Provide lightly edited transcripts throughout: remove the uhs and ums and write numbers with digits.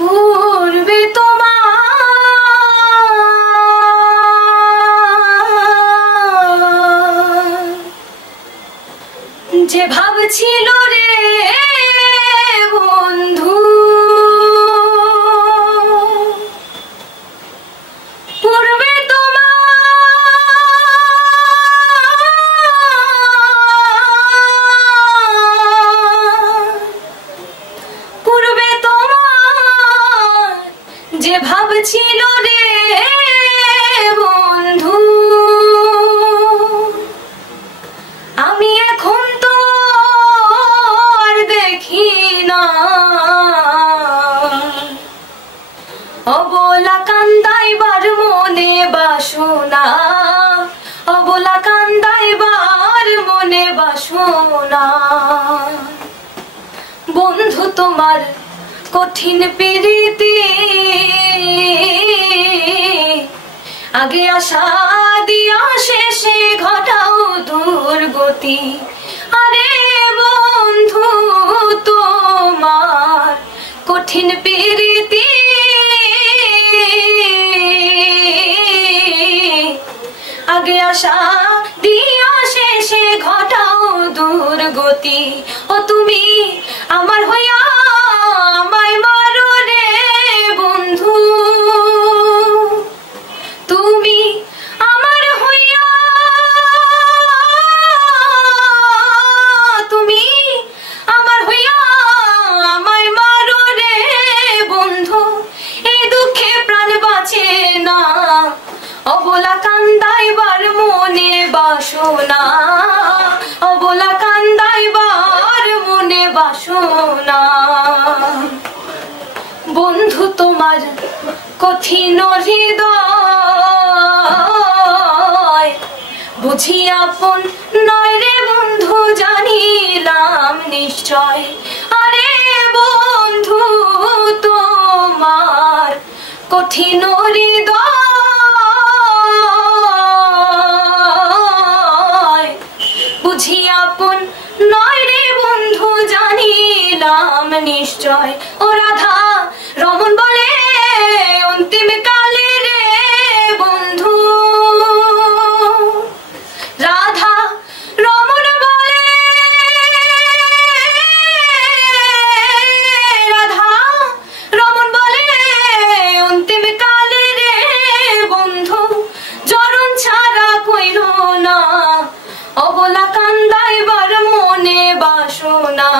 পূর্বে তোমার যে ভাবছিল রে বন্ধু, পূর্বে তোমার যে ভাবছিল রে বন্ধু, আমি এখন তো আর দেখি না। অবলা কান্দাইবার মনে বাসনা, অবলা কান্দাইবার মনে বাসনা। বন্ধু তোমার কঠিন প্রীতি আগে আশা দিয়া শেষে ঘটাও দুর্গতি। আরে বন্ধু তোমার কঠিন প্রীতি আগে আশা দিয়া শেষে ঘটাও দুর্গতি। ও তুমি আমার হইয়া আমায় মারো রে বন্ধু, তুমি আমার হইয়া, তুমি আমার হইয়া আমায় মারো রে বন্ধু। এই দুঃখে প্রাণ বাঁচে না, অবলা কান্দাইবার মনে বাসনা, অবলা কান্দাইবার মনে বাসনা। বন্ধু তোমার কঠিন হৃদয় বুঝি আপন নয় রে বন্ধু, জানিলাম নিশ্চয়। আরে বন্ধু তোমার কঠিন হৃদয় বুঝি আপন নয় রে বন্ধু, জানিলাম নিশ্চয়। ও রাধা রমন বলে অন্তিম কালে রে বন্ধু, রাধা রমন বলে, রাধা রমন বলে অন্তিম কালে রে বন্ধু, জরণ ছাড়া কইল না অবলা কান্দাইবার মনে বাসনা,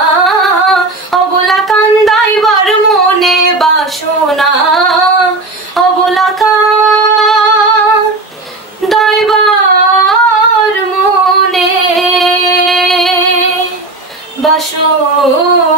অবলা কান্দাইবার মনে বাসনা, অবলা কান্দাইবার মনে বাসনা।